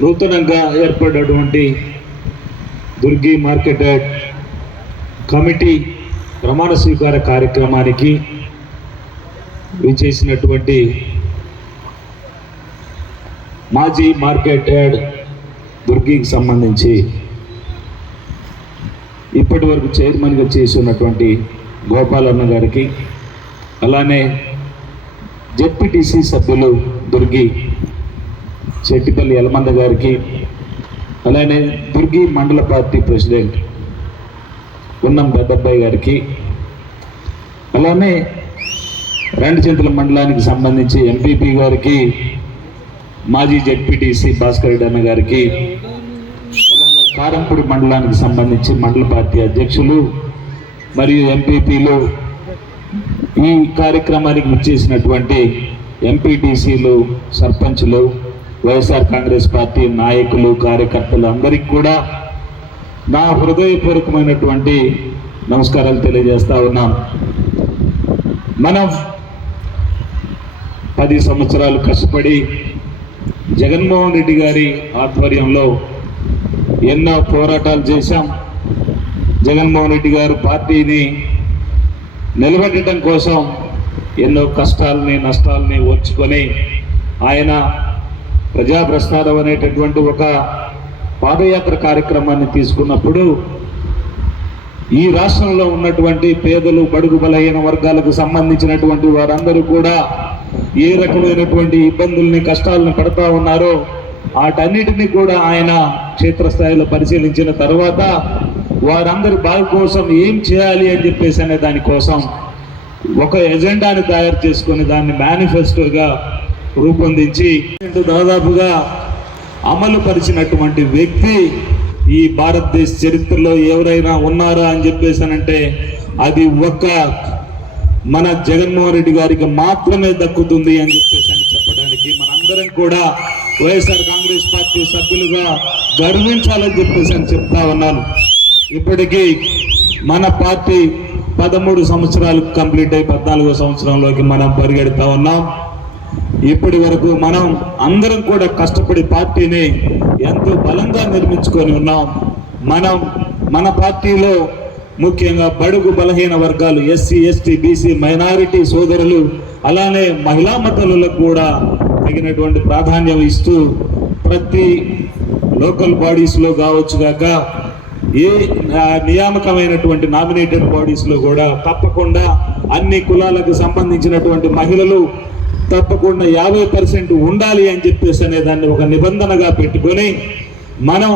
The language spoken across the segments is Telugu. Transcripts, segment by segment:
నూతనంగా ఏర్పడినటువంటి దుర్గి మార్కెట్ యార్డ్ కమిటీ ప్రమాణ స్వీకార కార్యక్రమానికి విచ్చేసినటువంటి మాజీ మార్కెట్ యార్డ్ దుర్గికి సంబంధించి ఇప్పటి వరకు చైర్మన్గా చేసి ఉన్నటువంటి గోపాలన్న గారికి, అలానే జెడ్పీటీసీ సభ్యులు దుర్గి చెట్టిపల్లి యలమంద గారికి, అలానే దుర్గి మండల పార్టీ ప్రెసిడెంట్ ఉన్నం పెద్దబ్బాయి గారికి, అలానే రెండుచింతల మండలానికి సంబంధించి ఎంపీపీ గారికి, మాజీ జెడ్పీటీసీ భాస్కర్ రెడ్డి అన్న గారికి, అలానే కారంపూడి మండలానికి సంబంధించి మండల పార్టీ అధ్యక్షులు మరియు ఎంపీపీలు, ఈ కార్యక్రమానికి విచ్చేసినటువంటి ఎంపీటీసీలు, సర్పంచులు, వైఎస్ఆర్ కాంగ్రెస్ పార్టీ నాయకులు, కార్యకర్తలు అందరికీ కూడా నా హృదయపూర్వకమైనటువంటి నమస్కారాలు తెలియజేస్తా ఉన్నాం. మనం 10 సంవత్సరాలు కష్టపడి జగన్మోహన్ రెడ్డి గారి ఆధ్వర్యంలో ఎన్నో పోరాటాలు చేశాం. జగన్మోహన్ రెడ్డి గారు పార్టీని నిలబెట్టడం కోసం ఎన్నో కష్టాలని, నష్టాలని ఓర్చుకొని ఆయన ప్రజా ప్రస్థానం అనేటటువంటి ఒక పాదయాత్ర కార్యక్రమాన్ని తీసుకున్నప్పుడు ఈ రాష్ట్రంలో ఉన్నటువంటి పేదలు, బడుగు బలహీన వర్గాలకు సంబంధించినటువంటి వారందరూ కూడా ఏ రకమైనటువంటి ఇబ్బందుల్ని, కష్టాలను పడుతూ ఉన్నారో వాటన్నిటినీ కూడా ఆయన క్షేత్రస్థాయిలో పరిశీలించిన తర్వాత వారందరి బాగు కోసం ఏం చేయాలి అని చెప్పేసి అనే దానికోసం ఒక ఎజెండాని తయారు చేసుకొని దాన్ని మేనిఫెస్టోగా రూపొందించి దాదాపుగా అమలు పరిచినటువంటి వ్యక్తి ఈ భారతదేశ చరిత్రలో ఎవరైనా ఉన్నారా అని చెప్పేసానంటే అది ఒక్క మన జగన్మోహన్ రెడ్డి గారికి మాత్రమే దక్కుతుంది అని చెప్పేసి అని చెప్పడానికి మనందరం కూడా వైఎస్ఆర్ కాంగ్రెస్ పార్టీ సభ్యులుగా గర్వించాలని చెప్పేసి అని చెప్తా ఉన్నాను. ఇప్పటికీ మన పార్టీ 13 సంవత్సరాలు కంప్లీట్ అయి 14వ సంవత్సరంలోకి మనం పరిగెడుతూ ఉన్నాం. ఇప్పటి వరకు మనం అందరం కూడా కష్టపడి పార్టీని ఎంతో బలంగా నిర్మించుకొని ఉన్నాం. మన పార్టీలో ముఖ్యంగా బడుగు బలహీన వర్గాలు, ఎస్సీ, ఎస్టీ, బీసీ, మైనారిటీ సోదరులు, అలానే మహిళా మతలకు కూడా తగినటువంటి ప్రాధాన్యం ఇస్తూ ప్రతి లోకల్ బాడీస్లో కావచ్చు గాక ఏ నియామకమైనటువంటి నామినేటెడ్ బాడీస్లో కూడా తప్పకుండా అన్ని కులాలకు సంబంధించినటువంటి మహిళలు తప్పకుండా 50% ఉండాలి అని చెప్పేసి అనే దాన్ని ఒక నిబంధనగా పెట్టుకొని మనం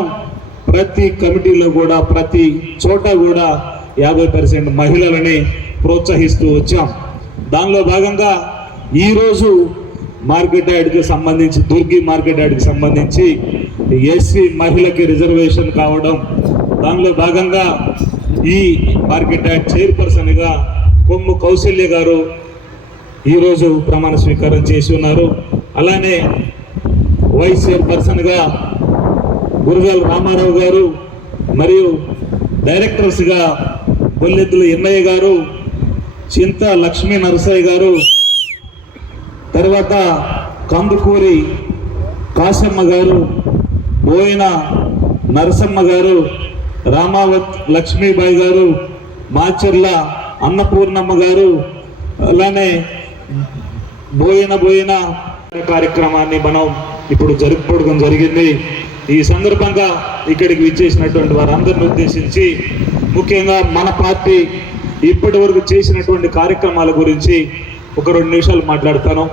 ప్రతి కమిటీలో కూడా ప్రతి చోట కూడా 50% మహిళలని ప్రోత్సహిస్తూ వచ్చాం. దానిలో భాగంగా ఈరోజు మార్కెట్ యార్డ్కి సంబంధించి, దుర్గి మార్కెట్ యార్డ్కి సంబంధించి ఎస్సీ మహిళకి రిజర్వేషన్ కావడం, దానిలో భాగంగా ఈ మార్కెట్ యార్డ్ చైర్పర్సన్గా కొమ్ము కౌశల్య గారు ఈరోజు ప్రమాణ స్వీకారం చేసి ఉన్నారు. అలానే వైస్ చైర్పర్సన్గా గురుగాల రామారావు గారు, మరియు డైరెక్టర్స్గా బొల్లెద్దుల ఎన్నయ్య గారు, చింత లక్ష్మీ నరసయ్య గారు, తర్వాత కందుకూరి కాశమ్మ గారు, బోయిన నరసమ్మ గారు, రామావత్ లక్ష్మీబాయి గారు, మాచర్ల అన్నపూర్ణమ్మ గారు, అలానే బోయిన కార్యక్రమాన్ని మనం ఇప్పుడు జరుపుకోవడం జరిగింది. ఈ సందర్భంగా ఇక్కడికి విచ్చేసినటువంటి వారందరిని ఉద్దేశించి ముఖ్యంగా మన పార్టీ ఇప్పటి వరకు చేసినటువంటి కార్యక్రమాల గురించి ఒక 2 నిమిషాలు మాట్లాడతాను.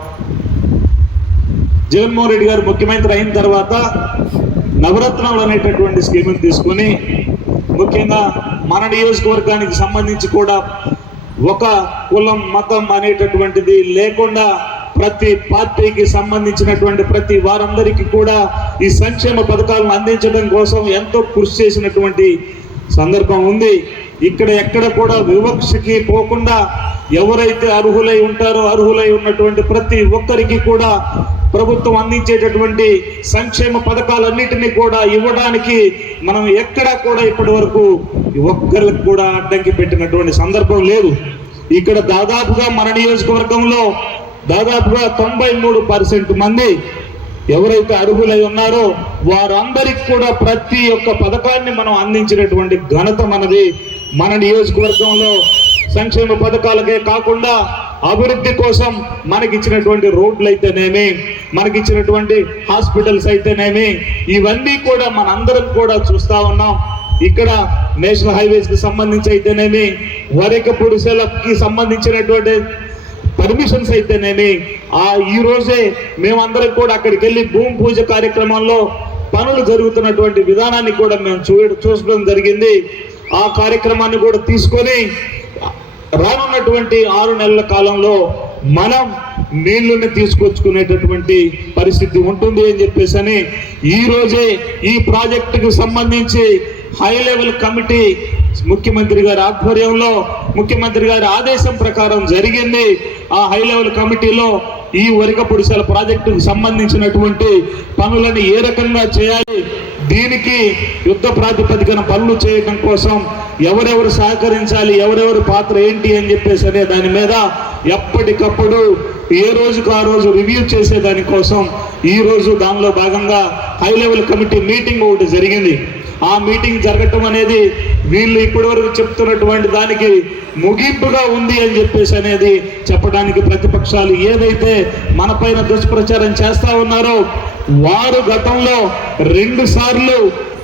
జగన్మోహన్ రెడ్డి గారు ముఖ్యమంత్రి అయిన తర్వాత నవరత్నాలు అనేటటువంటి స్కీమ్ని తీసుకొని ముఖ్యంగా మన నియోజకవర్గానికి సంబంధించి కూడా ఒక కులం, మతం అనేటటువంటిది లేకుండా ప్రతి పార్టీకి సంబంధించినటువంటి ప్రతి వారందరికీ కూడా ఈ సంక్షేమ పథకాలను అందించడం కోసం ఎంతో కృషి చేసినటువంటి సందర్భం ఉంది. ఇక్కడ ఎక్కడ కూడా వివక్షకి పోకుండా ఎవరైతే అర్హులై ఉంటారో అర్హులై ఉన్నటువంటి ప్రతి ఒక్కరికి కూడా ప్రభుత్వం అందించేటటువంటి సంక్షేమ పథకాలన్నిటినీ కూడా ఇవ్వడానికి మనం ఎక్కడా కూడా ఇప్పటి వరకు ఒక్కరికి కూడా అడ్డంకి పెట్టినటువంటి సందర్భం లేదు. ఇక్కడ దాదాపుగా మన నియోజకవర్గంలో దాదాపుగా 93% మంది ఎవరైతే అర్హులై ఉన్నారో వారందరికి కూడా ప్రతి ఒక్క పథకాన్ని మనం అందించినటువంటి ఘనత మనది. మన నియోజకవర్గంలో సంక్షేమ పథకాలకే కాకుండా అభివృద్ధి కోసం మనకిచ్చినటువంటి రోడ్లు అయితేనేమి, మనకిచ్చినటువంటి హాస్పిటల్స్ అయితేనేమి, ఇవన్నీ కూడా మనందరం కూడా చూస్తా ఉన్నాం. ఇక్కడ నేషనల్ హైవేస్ కి సంబంధించి అయితేనేమి, వరికపుడిసెలకి సంబంధించినటువంటి పర్మిషన్స్ అయితేనేమి, ఈ రోజే మేమందరం కూడా అక్కడికి వెళ్ళి భూమి పూజ కార్యక్రమంలో పనులు జరుగుతున్నటువంటి విధానాన్ని కూడా మేము చూడడం జరిగింది. ఆ కార్యక్రమాన్ని కూడా తీసుకొని రానున్నటువంటి 6 నెలల కాలంలో మనం నీళ్లను తీసుకొచ్చుకునేటటువంటి పరిస్థితి ఉంటుంది అని చెప్పేసి ఈ రోజే ఈ ప్రాజెక్టుకు సంబంధించి హై లెవెల్ కమిటీ ముఖ్యమంత్రి గారి ఆధ్వర్యంలో, ముఖ్యమంత్రి గారి ఆదేశం ప్రకారం జరిగింది. ఆ హై లెవెల్ కమిటీలో ఈ వరికపుడిసెల ప్రాజెక్టుకు సంబంధించినటువంటి పనులను ఏ రకంగా చేయాలి, దీనికి యుద్ధ ప్రాతిపదికన పనులు చేయడం కోసం ఎవరెవరు సహకరించాలి, ఎవరెవరు పాత్ర ఏంటి అని చెప్పేసి అనే దాని మీద ఎప్పటికప్పుడు ఏ రోజుకు ఆ రోజు రివ్యూ చేసే దానికోసం ఈ రోజు దానిలో భాగంగా హై లెవెల్ కమిటీ మీటింగ్ ఒకటి జరిగింది. ఆ మీటింగ్ జరగటం అనేది వీళ్ళు ఇప్పటి వరకు చెప్తున్నటువంటి దానికి ముగింపుగా ఉంది అని చెప్పేసి అనేది చెప్పడానికి ప్రతిపక్షాలు ఏదైతే మన పైన దుష్ప్రచారం చేస్తా ఉన్నారో వారు గతంలో 2 సార్లు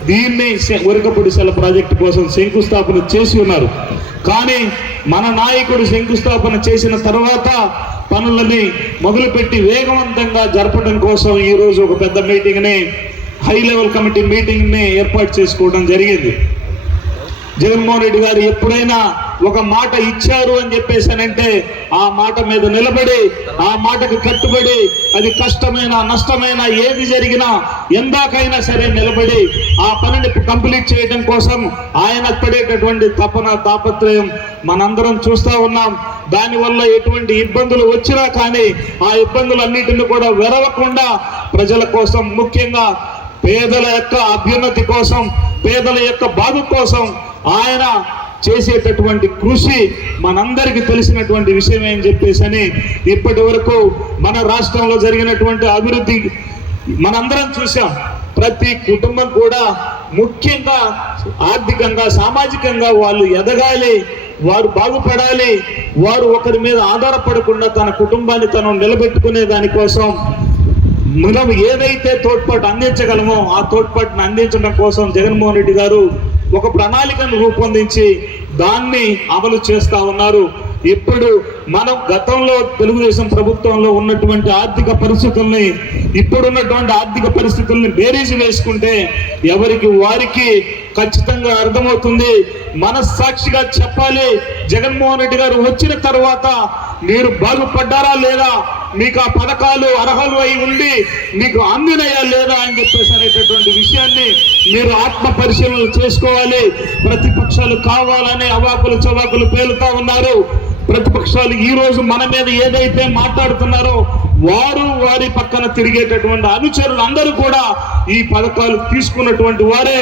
దీన్ని వరికపుడిసెల ప్రాజెక్టు కోసం శంకుస్థాపన చేసి ఉన్నారు. కానీ మన నాయకుడు శంకుస్థాపన చేసిన తర్వాత పనులని మొదలుపెట్టి వేగవంతంగా జరపడం కోసం ఈ రోజు ఒక పెద్ద మీటింగ్ని, హై లెవెల్ కమిటీ మీటింగ్ని ఏర్పాటు చేసుకోవడం జరిగింది. జగన్మోహన్ రెడ్డి గారు ఎప్పుడైనా ఒక మాట ఇచ్చారు అని చెప్పేసానంటే ఆ మాట మీద నిలబడి, ఆ మాటకు కట్టుబడి, అది కష్టమైన నష్టమైన ఏది జరిగినా ఎందాకైనా సరే నిలబడి ఆ పనిని కంప్లీట్ చేయడం కోసం ఆయన పడేటటువంటి తపన తాపత్రయం మనందరం చూస్తా ఉన్నాం. దానివల్ల ఎటువంటి ఇబ్బందులు వచ్చినా కానీ ఆ ఇబ్బందులన్నిటిని కూడా వెరవకుండా ప్రజల కోసం, ముఖ్యంగా పేదల యొక్క అభ్యున్నతి కోసం, పేదల యొక్క బాగు కోసం ఆయన చేసేటటువంటి కృషి మనందరికీ తెలిసినటువంటి విషయం అని చెప్పేసి ఇప్పటి వరకు మన రాష్ట్రంలో జరిగినటువంటి అభివృద్ధి మనందరం చూసాం. ప్రతి కుటుంబం కూడా ముఖ్యంగా ఆర్థికంగా, సామాజికంగా వాళ్ళు ఎదగాలి, వారు బాగుపడాలి, వారు ఒకరి మీద ఆధారపడకుండా తన కుటుంబాన్ని తను నిలబెట్టుకునే దానికోసం మనం ఏదైతే తోడ్పాటు అందించగలమో ఆ తోడ్పాటును అందించడం కోసం జగన్మోహన్ రెడ్డి గారు ఒక ప్రణాళికను రూపొందించి దాన్ని అమలు చేస్తా ఉన్నారు. ఇప్పుడు మనం గతంలో తెలుగుదేశం ప్రభుత్వంలో ఉన్నటువంటి ఆర్థిక పరిస్థితుల్ని, ఇప్పుడున్నటువంటి ఆర్థిక పరిస్థితుల్ని బేరీజు వేసుకుంటే ఎవరికి వారికి ఖచ్చితంగా అర్థమవుతుంది. మనస్సాక్షిగా చెప్పాలి, జగన్మోహన్ రెడ్డి గారు వచ్చిన తర్వాత మీరు బాగుపడ్డారా లేదా, మీకు ఆ పథకాలు అర్హులు అయి ఉండి మీకు అందినయా లేదా అని చెప్పేసి అనేటటువంటి విషయాన్ని మీరు ఆత్మ పరిశీలన చేసుకోవాలి. ప్రతిపక్షాలు కావాలనే అవాకులు చవాకులు పేలుతా ఉన్నారు. ప్రతిపక్షాలు ఈ రోజు మన మీద ఏదైతే మాట్లాడుతున్నారో వారు వారి పక్కన తిరిగేటటువంటి అనుచరులు అందరూ కూడా ఈ పథకాలు తీసుకున్నటువంటి వారే.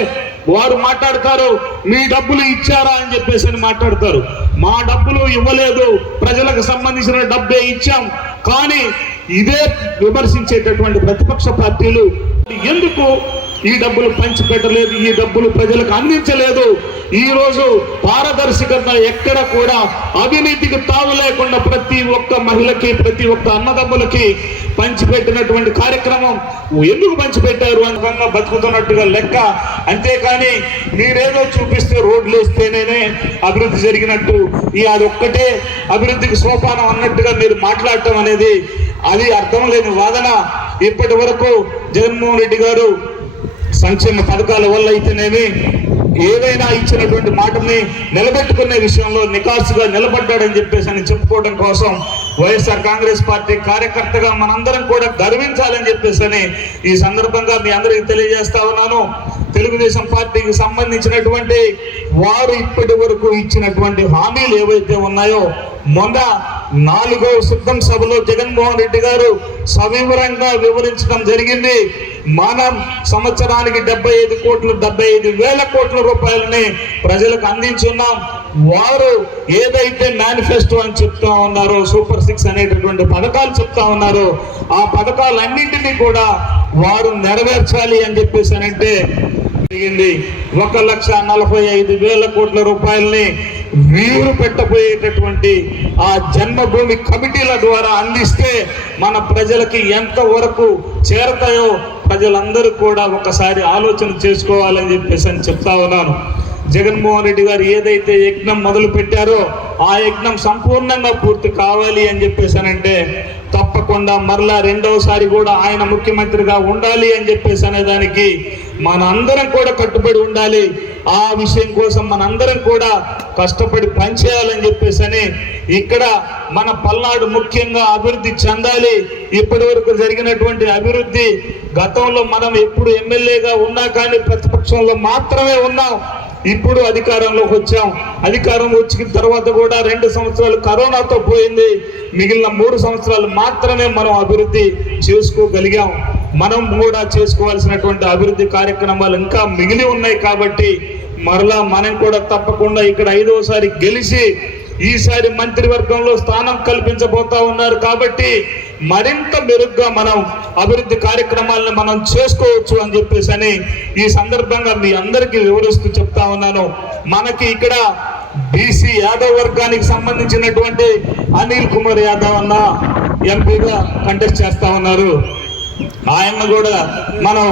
వారు మాట్లాడతారు, మీ డబ్బులు ఇచ్చారా అని చెప్పేసి మాట్లాడతారు. మా డబ్బులు ఇవ్వలేదు, ప్రజలకు సంబంధించిన డబ్బే ఇచ్చాం. కానీ ఇదే విమర్శించేటటువంటి ప్రతిపక్ష పార్టీలు ఎందుకు ఈ డబ్బులు పంచిపెట్టలేదు, ఈ డబ్బులు ప్రజలకు అందించలేదు, ఈ రోజు పారదర్శకంగా ఎక్కడ కూడా అవినీతికి తావు లేకుండా ప్రతి ఒక్క మహిళకి, ప్రతి ఒక్క అన్నదమ్ములకి పంచిపెట్టినటువంటి కార్యక్రమం ఎందుకు పంచిపెట్టారు అనుకున్నా బతుకుతున్నట్టుగా లెక్క. అంతేకాని మీరేదో చూపిస్తే రోడ్లు వేస్తేనే అభివృద్ధి జరిగినట్టు, అదొక్కటే అభివృద్ధికి సోపానం అన్నట్టుగా మీరు మాట్లాడటం అనేది అది అర్థం లేని వాదన. ఇప్పటి వరకు జగన్మోహన్ రెడ్డి గారు సంక్షేమ పథకాల వల్ల అయితేనేమి ఏదైనా ఇచ్చినటువంటి మాటని నిలబెట్టుకునే విషయంలో నికాసుగా నిలబడ్డాడని చెప్పేసి అని చెప్పుకోవడం కోసం వైఎస్ఆర్ కాంగ్రెస్ పార్టీ కార్యకర్తగా మనందరం కూడా గర్వించాలని చెప్పేసి ఈ సందర్భంగా మీ అందరికీ తెలియజేస్తా ఉన్నాను. తెలుగుదేశం పార్టీకి సంబంధించినటువంటి వారు ఇప్పటి వరకు ఇచ్చినటువంటి హామీలు ఏవైతే ఉన్నాయో మొన్న 4వ సిద్ధం సభలో జగన్మోహన్ రెడ్డి గారు సవివరంగా వివరించడం జరిగింది. మనం సంవత్సరానికి 75 కోట్లు 75,000 కోట్ల రూపాయలని ప్రజలకు అందించున్నాం. వారు ఏదైతే మేనిఫెస్టో అని చెప్తా ఉన్నారో, సూపర్ 6 అనేటటువంటి పథకాలు చెప్తా ఉన్నారో, ఆ పథకాలన్నింటినీ కూడా వారు నెరవేర్చాలి అని చెప్పేసి అంటే 1,45,000 కోట్ల రూపాయలని వీరు పెట్టబోయేటటువంటి ఆ జన్మభూమి కమిటీల ద్వారా అందిస్తే మన ప్రజలకి ఎంత వరకు చేరతాయో ప్రజలందరూ కూడా ఒకసారి ఆలోచన చేసుకోవాలని చెప్పేసి అని చెప్తా ఉన్నాను. జగన్మోహన్ రెడ్డి గారు ఏదైతే యజ్ఞం మొదలు పెట్టారో ఆ యజ్ఞం సంపూర్ణంగా పూర్తి కావాలి అని చెప్పేసానంటే తప్పకుండా మరలా రెండవసారి కూడా ఆయన ముఖ్యమంత్రిగా ఉండాలి అని చెప్పేసి అనే దానికి మన అందరం కూడా కట్టుబడి ఉండాలి. ఆ విషయం కోసం మనందరం కూడా కష్టపడి పనిచేయాలని చెప్పేసి ఇక్కడ మన పల్నాడు ముఖ్యంగా అభివృద్ధి చెందాలి. ఇప్పటి వరకు జరిగినటువంటి అభివృద్ధి, గతంలో మనం ఎప్పుడు ఎమ్మెల్యేగా ఉన్నా కానీ ప్రతిపక్షంలో మాత్రమే ఉన్నాం. ఇప్పుడు అధికారంలోకి వచ్చాం. అధికారం వచ్చిన తర్వాత కూడా 2 సంవత్సరాలు కరోనాతో పోయింది. మిగిలిన 3 సంవత్సరాలు మాత్రమే మనం అభివృద్ధి చేసుకోగలిగాం. మనం కూడా చేసుకోవాల్సినటువంటి అభివృద్ధి కార్యక్రమాలు ఇంకా మిగిలి ఉన్నాయి. కాబట్టి మరలా మనం కూడా తప్పకుండా ఇక్కడ 5వసారి గెలిచి ఈసారి మంత్రివర్గంలో స్థానం కల్పించబోతా ఉన్నారు. కాబట్టి మరింత మెరుగ్గా మనం అభివృద్ధి కార్యక్రమాలను మనం చేసుకోవచ్చు అని చెప్పేసి ఈ సందర్భంగా మీ అందరికీ వివరిస్తూ చెప్తా ఉన్నాను. మనకి ఇక్కడ బీసీ యాదవ్ వర్గానికి సంబంధించినటువంటి అనిల్ కుమార్ యాదవ్ అన్న ఎంపీగా కంటెస్ట్ చేస్తా ఉన్నారు. ఆయన కూడా మనం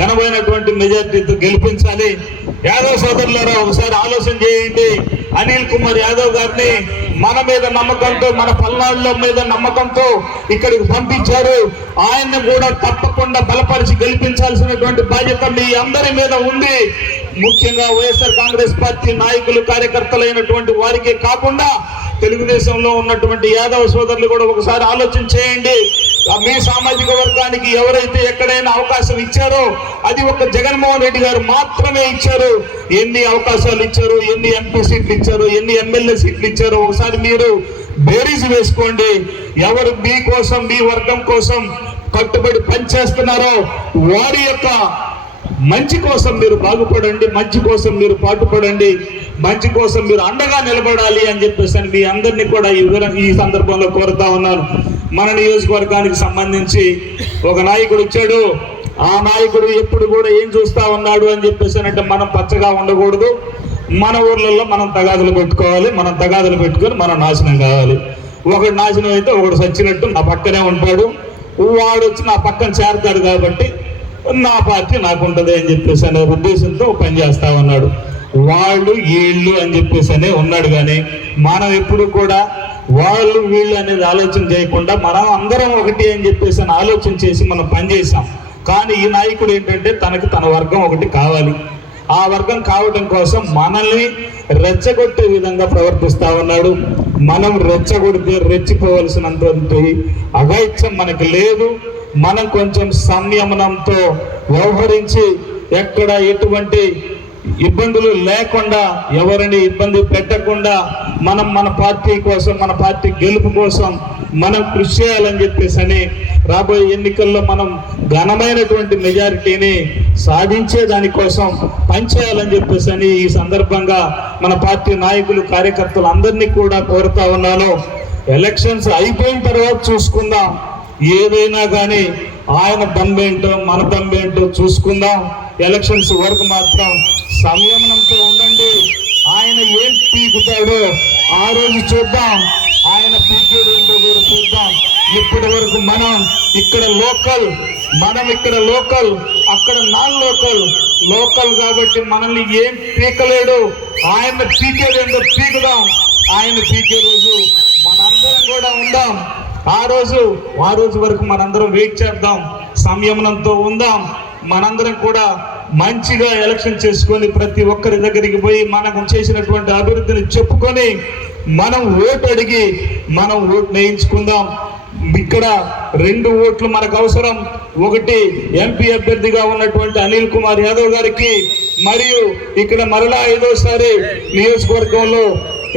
ఘనమైనటువంటి మెజార్టీతో గెలిపించాలి. యాదవ్ సోదరులారా ఒకసారి ఆలోచన చేయండి. అనిల్ కుమార్ యాదవ్ గారిని మన మీద నమ్మకంతో, మన పల్నాడులో మీద నమ్మకంతో ఇక్కడికి పంపించారు. ఆయన్ని కూడా తప్పకుండా బలపరిచి గెలిపించాల్సినటువంటి బాధ్యత మీ అందరి మీద ఉంది. ముఖ్యంగా వైఎస్ఆర్ కాంగ్రెస్ పార్టీ నాయకులు, కార్యకర్తలైనటువంటి వారికే కాకుండా తెలుగుదేశంలో ఉన్నటువంటి యాదవ సోదరులు కూడా ఒకసారి ఆలోచన చేయండి. మీ సామాజిక వర్గానికి ఎవరైతే ఎక్కడైనా అవకాశం ఇచ్చారో అది ఒక జగన్మోహన్ రెడ్డి గారు మాత్రమే ఇచ్చారు. ఎన్ని అవకాశాలు ఇచ్చారు, ఎన్ని ఎంపీ సీట్లు ఇచ్చారు, ఎన్ని ఎమ్మెల్యే సీట్లు ఇచ్చారో ఒకసారి మీరు బేరీజ్ వేసుకోండి. ఎవరు మీ కోసం, మీ వర్గం కోసం కట్టుబడి పనిచేస్తున్నారో వారి యొక్క మంచి కోసం మీరు బాగుపడండి, మంచి కోసం మీరు పాటుపడండి, మంచి కోసం మీరు అండగా నిలబడాలి అని చెప్పేసి మీ అందరినీ కూడా ఈ సందర్భంలో కోరుతా ఉన్నాను. మన నియోజకవర్గానికి సంబంధించి ఒక నాయకుడు వచ్చాడు. ఆ నాయకుడు ఎప్పుడు కూడా ఏం చూస్తా ఉన్నాడు అని చెప్పేసి అంటే మనం పచ్చగా ఉండకూడదు. మన ఊర్లలో మనం తగాదులు పెట్టుకోవాలి. మనం తగాదులు పెట్టుకొని మనం నాశనం కావాలి. ఒకడు నాశనం అయితే ఒకడు చచ్చినట్టు నా పక్కనే ఉంటాడు. వాడు వచ్చి నా పక్కన చేరతాడు కాబట్టి నా పార్టీ నాకుంటుంది అని చెప్పేసి అనే ఉద్దేశంతో పనిచేస్తా ఉన్నాడు. వాళ్ళు వీళ్ళు అని చెప్పేసి అనే ఉన్నాడు. కానీ మనం ఎప్పుడు కూడా వాళ్ళు వీళ్ళు అనేది ఆలోచన చేయకుండా మనం అందరం ఒకటి అని చెప్పేసి అని ఆలోచన చేసి మనం పనిచేసాం. కానీ ఈ నాయకుడు ఏంటంటే తన వర్గం ఒకటి కావాలి. ఆ వర్గం కావడం కోసం మనల్ని రెచ్చగొట్టే విధంగా ప్రవర్తిస్తా ఉన్నాడు. మనం రెచ్చగొడితే రెచ్చిపోవలసినంత అఘాయిత్యం మనకు లేదు. మనం కొంచెం సంయమనంతో వ్యవహరించి ఎక్కడ ఎటువంటి ఇబ్బందులు లేకుండా, ఎవరిని ఇబ్బంది పెట్టకుండా మనం మన పార్టీ కోసం, మన పార్టీ గెలుపు కోసం మనం కృషి చేయాలని చెప్పేసి రాబోయే ఎన్నికల్లో మనం ఘనమైనటువంటి మెజారిటీని సాధించే దానికోసం పనిచేయాలని చెప్పేసి ఈ సందర్భంగా మన పార్టీ నాయకులు, కార్యకర్తలు అందరినీ కూడా కోరుతా ఉన్నాను. ఎలక్షన్స్ అయిపోయిన తర్వాత చూసుకుందాం. ఏదైనా కానీ ఆయన దమ్మేంటో మన దమ్మేంటో చూసుకుందాం. ఎలక్షన్స్ వరకు మాత్రం సంయమనంతో ఉండండి. ఆయన ఏం పీకుతాడో ఆ రోజు చూద్దాం. ఆయన పీకేది ఏంటో కూడా చూద్దాం. ఇప్పటి వరకు మనం ఇక్కడ లోకల్, అక్కడ నాన్ లోకల్ కాబట్టి మనల్ని ఏం పీకలేడు. ఆయన పీకేది ఏంటో పీకుదాం. ఆయన పీకే రోజు మనందరం కూడా ఉందాం. ఆ రోజు వరకు మనందరం వెయిట్ చేద్దాం, సంయమనంతో ఉందాం. మనందరం కూడా మంచిగా ఎలక్షన్ చేసుకొని ప్రతి ఒక్కరి దగ్గరికి పోయి మనకు చేసినటువంటి అభివృద్ధిని చెప్పుకొని మనం ఓటు అడిగి మనం ఓటు వేయించుకుందాం. ఇక్కడ 2 ఓట్లు మనకు అవసరం. ఒకటి ఎంపీ అభ్యర్థిగా ఉన్నటువంటి అనిల్ కుమార్ యాదవ్ గారికి, మరియు ఇక్కడ మరలా 5వసారి నియోజకవర్గంలో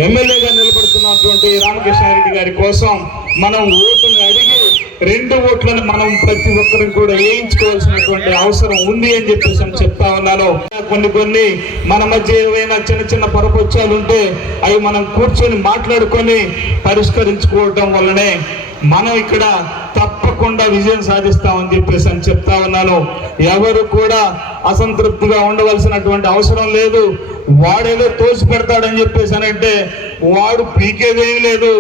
ఎమ్మెల్యేగా నిలబడుతున్నటువంటి రామకృష్ణారెడ్డి గారి కోసం మనం ఓటుని అడిగి 2 ఓట్లను మనం ప్రతి ఒక్కరికి కూడా వేయించుకోవాల్సినటువంటి అవసరం ఉంది అని చెప్పేసి అని చెప్తా ఉన్నాను. కొన్ని మన మధ్య ఏవైనా చిన్న పరపక్షాలు ఉంటే అవి మనం కూర్చొని మాట్లాడుకొని పరిష్కరించుకోవటం వల్లనే మనం ఇక్కడ తప్పకుండా విజయం సాధిస్తామని చెప్పేసి అని చెప్తా ఉన్నాను. ఎవరు కూడా అసంతృప్తిగా ఉండవలసినటువంటి అవసరం లేదు. వాడేదో తోసి పెడతాడని చెప్పేసి అంటే వాడు పీకేదేమీ లేదు.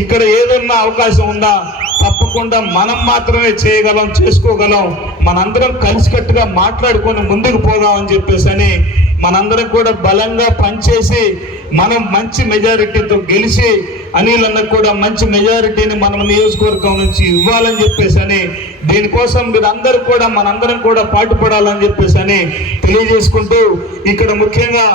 ఇక్కడ ఏదన్నా అవకాశం ఉందా తప్పకుండా మనం మాత్రమే చేయగలం, చేసుకోగలం. మనందరం కలిసికట్టుగా మాట్లాడుకొని ముందుకు పోదామని చెప్పేసి అని మనందరం కూడా బలంగా పనిచేసి మనం మంచి మెజారిటీతో గెలిచి అనిల్ అన్న కూడా మంచి మెజారిటీని మనం నియోజకవర్గం నుంచి ఇవ్వాలని చెప్పేసి అని దీనికోసం మీరందరూ కూడా మనందరం కూడా పాటుపడాలని చెప్పేసి అని తెలియజేసుకుంటూ ఇక్కడ ముఖ్యంగా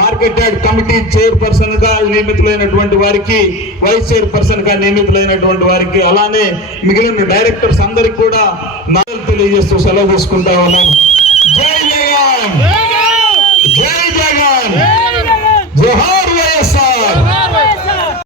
మార్కెట్ యార్డ్ కమిటీ చైర్పర్సన్ గా నియమితులైనటువంటి వారికి, వైస్ చైర్పర్సన్ గా నియమితులైనటువంటి వారికి, అలానే మిగిలిన డైరెక్టర్స్ అందరికి కూడా నాలుగు తెలియజేస్తూ సెలవు తీసుకుంటా ఉన్నాను. జై జగన్, జై జగన్, జోహార్.